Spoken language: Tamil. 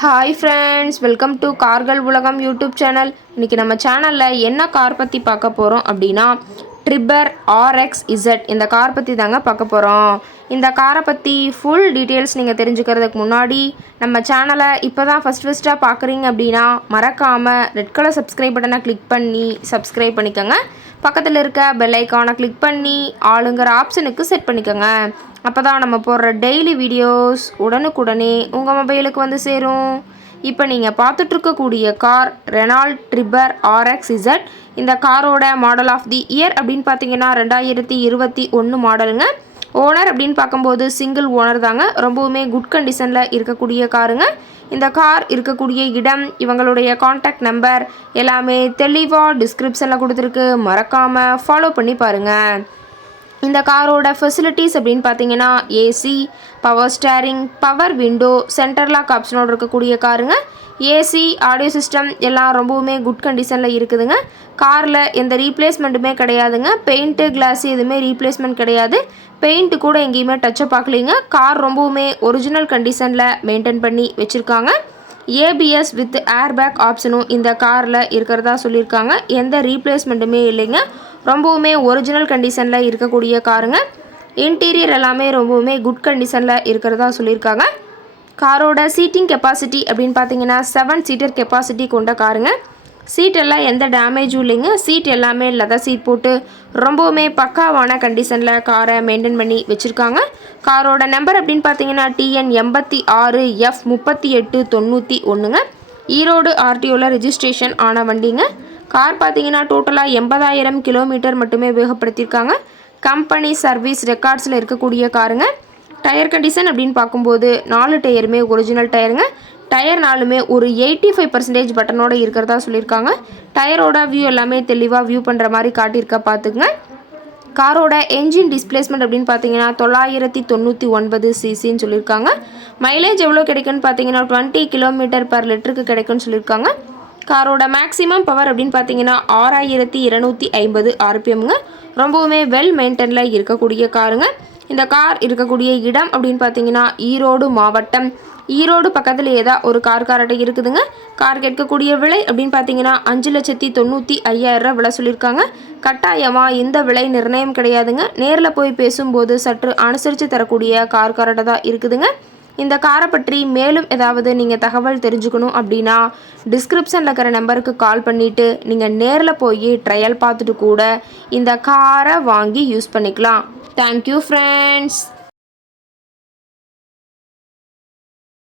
ஹாய் ஃப்ரெண்ட்ஸ், வெல்கம் டு கார்கள் உலகம் யூடியூப் சேனல். இன்றைக்கி நம்ம சேனலில் என்ன கார் பற்றி பார்க்க போகிறோம் அப்படின்னா ட்ரிப்பர் RXZ இந்த கார் பற்றி தாங்க பார்க்க போகிறோம். இந்த காரை பற்றி ஃபுல் டீட்டெயில்ஸ் நீங்கள் தெரிஞ்சுக்கிறதுக்கு முன்னாடி நம்ம சேனலை இப்போ தான் ஃபஸ்ட்டாக பார்க்குறீங்க அப்படின்னா மறக்காமல் ரெட் கலர் சப்ஸ்கிரைப் பட்டனை கிளிக் பண்ணி சப்ஸ்கிரைப் பண்ணிக்கோங்க. பக்கத்தில் இருக்க பெல் ஐக்கானை கிளிக் பண்ணி ஆளுங்கிற ஆப்ஷனுக்கு செட் பண்ணிக்கோங்க. அப்போ தான் நம்ம போடுற டெய்லி வீடியோஸ் உடனுக்குடனே உங்கள் மொபைலுக்கு வந்து சேரும். இப்போ நீங்கள் பார்த்துட்ருக்கக்கூடிய கார் ரெனால்ட் ட்ரிப்பர் RXZ. இந்த காரோட மாடல் ஆஃப் தி இயர் அப்படின்னு பார்த்தீங்கன்னா 2021 மாடலுங்க. ஓனர் அப்படின்னு பார்க்கும்போது சிங்கிள் ஓனர் தாங்க. ரொம்பவுமே குட் கண்டிஷனில் இருக்கக்கூடிய காருங்க. இந்த கார் இருக்கக்கூடிய இடம், இவங்களுடைய காண்டாக்ட் நம்பர் எல்லாமே தெளிவாக டிஸ்கிரிப்ஷனில் கொடுத்துருக்கு. மறக்காமல் ஃபாலோ பண்ணி பாருங்கள். இந்த காரோட ஃபெசிலிட்டிஸ் அப்படின்னு பார்த்தீங்கன்னா AC, power steering, power window, centre lock ஆப்ஷனோடு இருக்கக்கூடிய காருங்க. ஏசி, ஆடியோ சிஸ்டம் எல்லாம் ரொம்பவுமே குட் கண்டிஷனில் இருக்குதுங்க. காரில் எந்த ரீப்ளேஸ்மெண்ட்டுமே கிடையாதுங்க. பெயிண்ட்டு, கிளாஸ் எதுவுமே ரீப்ளேஸ்மெண்ட் கிடையாது. பெயிண்ட்டு கூட எங்கேயுமே டச்சப் பார்க்கலிங்க. கார் ரொம்பவுமே ஒரிஜினல் கண்டிஷனில் மெயின்டைன் பண்ணி வச்சுருக்காங்க. ABS வித் ஏர்பேக் ஆப்ஷனும் இந்த காரில் இருக்கிறதா சொல்லியிருக்காங்க. எந்த ரீப்ளேஸ்மெண்ட்டுமே இல்லைங்க. ரொம்பவுமே ஒரிஜினல் கண்டிஷனில் இருக்கக்கூடிய காருங்க. இன்டீரியர் எல்லாமே ரொம்பவுமே குட் கண்டிஷனில் இருக்கிறதா சொல்லியிருக்காங்க. காரோட சீட்டிங் கெப்பாசிட்டி அப்படின்னு பார்த்தீங்கன்னா 7 சீட்டர் கெப்பாசிட்டி கொண்ட காருங்க. சீட் எல்லாம் எந்த டேமேஜும் இல்லைங்க. சீட் எல்லாமே லெதர் சீட் போட்டு ரொம்பவுமே பக்காவான கண்டிஷனில் காரை மெயின்டைன் பண்ணி வச்சுருக்காங்க. காரோட நம்பர் அப்படின்னு பார்த்தீங்கன்னா TN 86F3891ங்க. ஈரோடு RTOவில் ரெஜிஸ்ட்ரேஷன் ஆன வண்டிங்க. கார் பார்த்தீங்கன்னா டோட்டலாக 80,000 கிலோமீட்டர் மட்டுமே உபயோகப்படுத்தியிருக்காங்க. கம்பெனி சர்வீஸ் ரெக்கார்ட்ஸில் இருக்கக்கூடிய காருங்க. டயர் கண்டிஷன் அப்படின்னு பார்க்கும்போது 4 டயருமே ஒரிஜினல் டயருங்க. டயர் 4மே ஒரு 85% பட்டனோடு இருக்கிறதா சொல்லியிருக்காங்க. டயரோட வியூ எல்லாமே தெளிவாக வியூ பண்ணுற மாதிரி காட்டியிருக்க பார்த்துக்குங்க. காரோட என்ஜின் டிஸ்பிளேஸ்மெண்ட் அப்படின்னு பார்த்தீங்கன்னா 999 சிசின்னு சொல்லியிருக்காங்க. மைலேஜ் எவ்வளோ கிடைக்குன்னு பார்த்தீங்கன்னா 20 கிலோமீட்டர் பர் லிட்டருக்கு கிடைக்குன்னு சொல்லியிருக்காங்க. காரோட மேக்ஸிமம் பவர் அப்படின்னு பார்த்தீங்கன்னா 6250 RPMங்க. ரொம்பவுமே வெல் மெயின்டெனில் இருக்கக்கூடிய காருங்க. இந்த கார் இருக்கக்கூடிய இடம் அப்படின்னு பார்த்தீங்கன்னா ஈரோடு மாவட்டம். ஈரோடு பக்கத்துலேயே தான் ஒரு கார் காரட்டை இருக்குதுங்க. கார் கேட்கக்கூடிய விலை அப்படின்னு பார்த்தீங்கன்னா 5,95,000 விலை சொல்லியிருக்காங்க. கட்டாயமாக இந்த விலை நிர்ணயம் கிடையாதுங்க. நேரில் போய் பேசும்போது சற்று அனுசரித்து தரக்கூடிய கார் காரட்டை தான் இருக்குதுங்க. இந்த காரை பற்றி மேலும் ஏதாவது நீங்கள் தகவல் தெரிஞ்சுக்கணும் அப்படின்னா டிஸ்கிரிப்ஷனில் இருக்கிற நம்பருக்கு கால் பண்ணிவிட்டு நீங்கள் நேரில் போய் ட்ரையல் பார்த்துட்டு கூட இந்த காரை வாங்கி யூஸ் பண்ணிக்கலாம். Thank you friends.